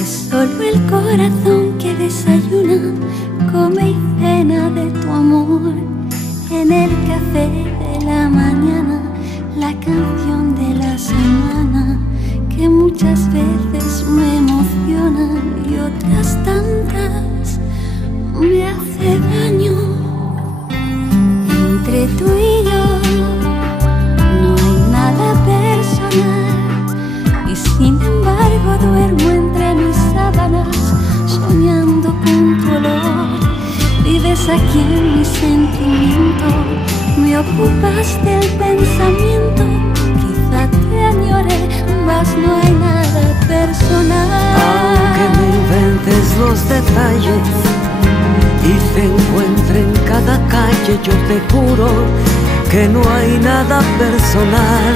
Es solo el corazón que desayuna, come y cena de tu amor. En el café de la mañana, la canción de la semana, que muchas veces me emociona y otras tantas me hace daño. Entre tú y yo no hay nada personal, y sin embargo duermo entre mis sábanas soñando con tu olor. Vives aquí en mi sentimiento, me ocupas del pensamiento. Quizá te añore, mas no hay nada personal. Aunque me inventes los detalles y te encuentre en cada calle, yo te juro que no hay nada personal.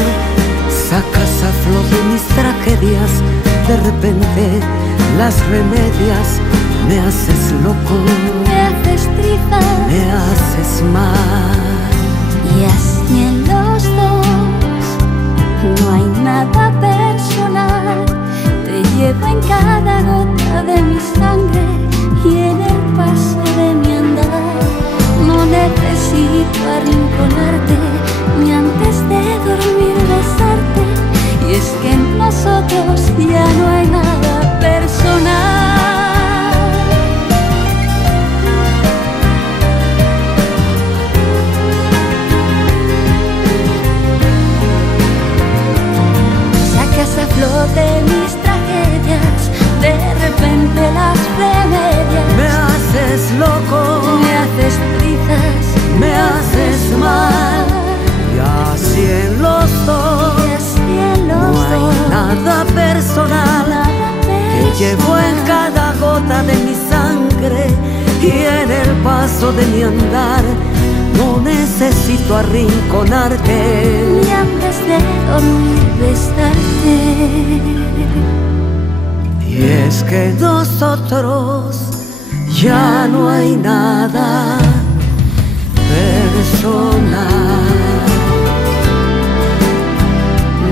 Sacas a flote mis tragedias, de repente las remedias. Me haces loco, me haces trizas, me haces mal. y así en los dos no hay nada personal. Te llevo en cada gota de mi sangre y en el paso de mi andar. No necesito arrinconarte, ni antes de dormir besarte. Y es que en nosotros ya no hay nada personal. Sacas a flote mis tragedias, de repente las remedias. Me haces loco, me haces trizas, me haces mal. Y así en los dos no hay nada personal. Te llevo en cada gota de mi sangre y en el paso de mi andar. No necesito arrinconarte, ni antes de dormir besarte. y es que nosotros ya no hay nada personal.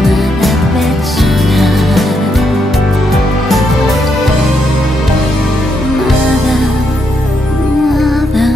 Nada personal. Nada, nada.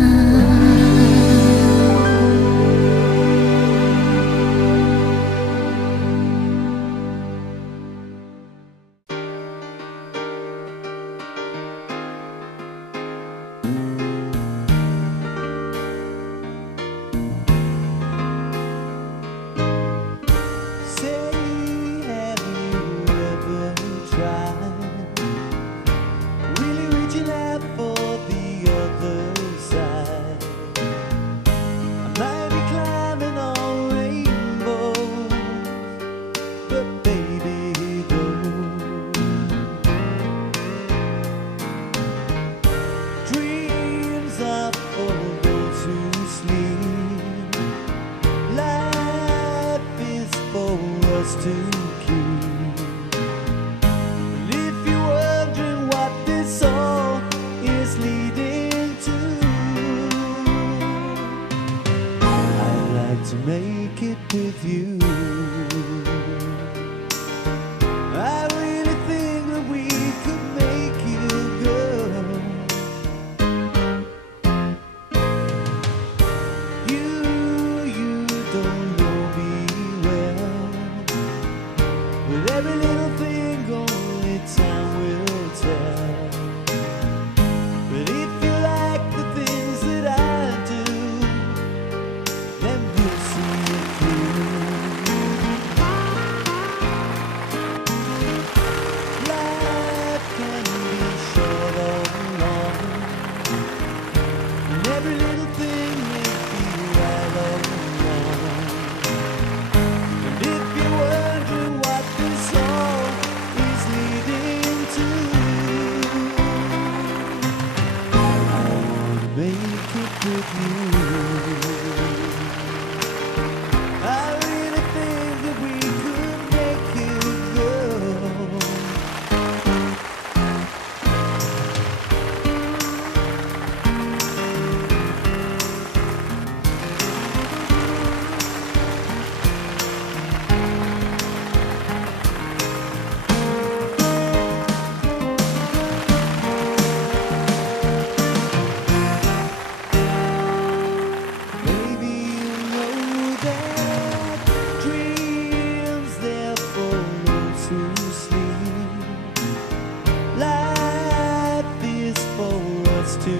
to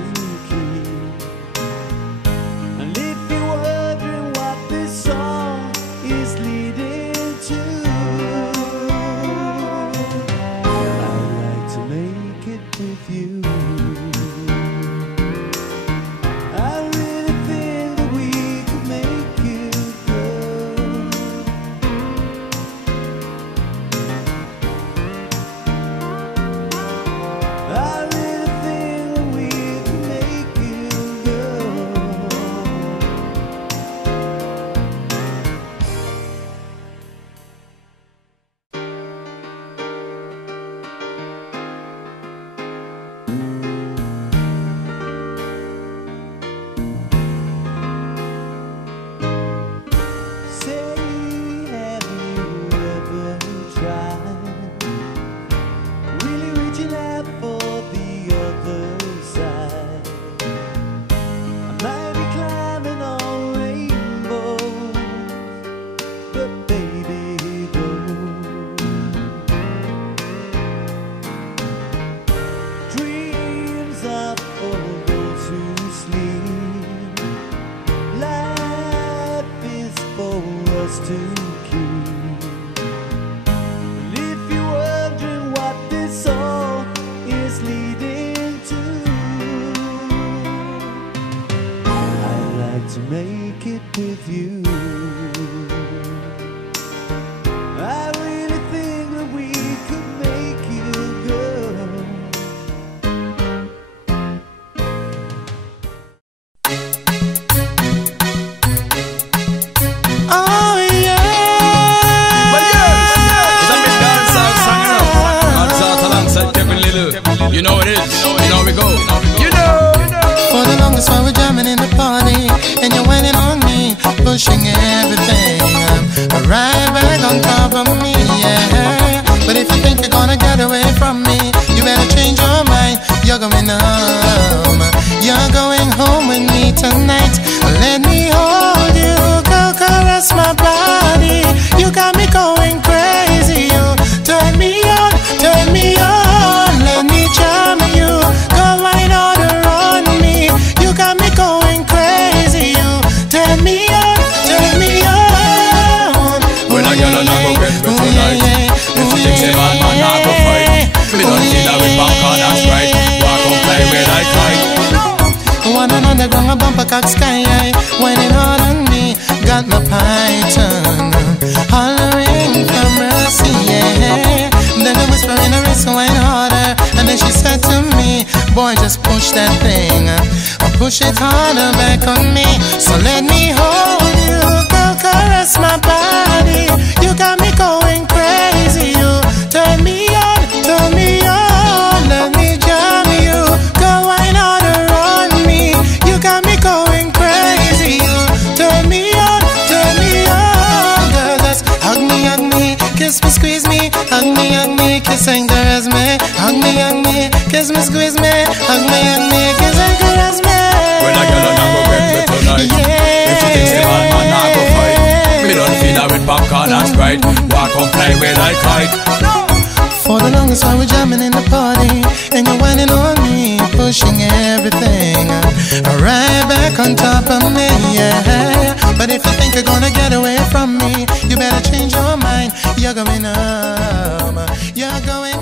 keep. And if you're wondering what this song is leading to, I'd like to make it with you. I really think that we could make it good. I really think that we could make it good. Say, have you ever tried really reaching out for the other side? I might be climbing on rainbows, but baby, dreams are for those who sleep. Life is for us to keep. And if you're wondering what this song is leading to, I'd like to make it with you. I really think that we could make it good. Oh yeah. But yes, it's a big dancehall song, you know. God's out alongside Kevin Little. You know it is. You know we go. You know. For the longest while we're jamming in the party, and you're whining on me, pushing everything. Right back on top of me, yeah. But if you think you're gonna get away from me, you better change your mind. You're going home. You're going home with me tonight. Let me hold you, go caress my body. You got me going crazy. You turn me on, turn me on. Let me charm you, go right on around me. You got me going crazy. You turn me on, turn me on. When I get on, I go get me tonight. If you think say man, I go fight. Me don't see that with back on and straight. Walk on play with I fight. One on underground, a bumper cock sky high, whining hard on me, got my python hollering for mercy, yeah. Then I whisper in her wrist, whine harder, and then she said to me, boy, just push that thing, or push it harder back on me. So let me hold you, girl, caress my body. You got me going crazy. You turn me on, turn me on. Let me jam you, go whine harder on me. You got me going crazy. You turn me on, girl. Just hug me, kiss me, squeeze me, hug me, kiss and caress me. Hug me, kiss me, squeeze me, hug me, kiss and caress me. When I get on, I go get me tonight. If you think say man, I go fight. Me don't feel that with popcorn and Sprite. Walk on play with I kite. For the longest while we're jamming in the party, and you're whining on me, pushing everything right back on top of me, yeah. But if you think you're gonna get away from me, you better change your mind. You're going home. You're going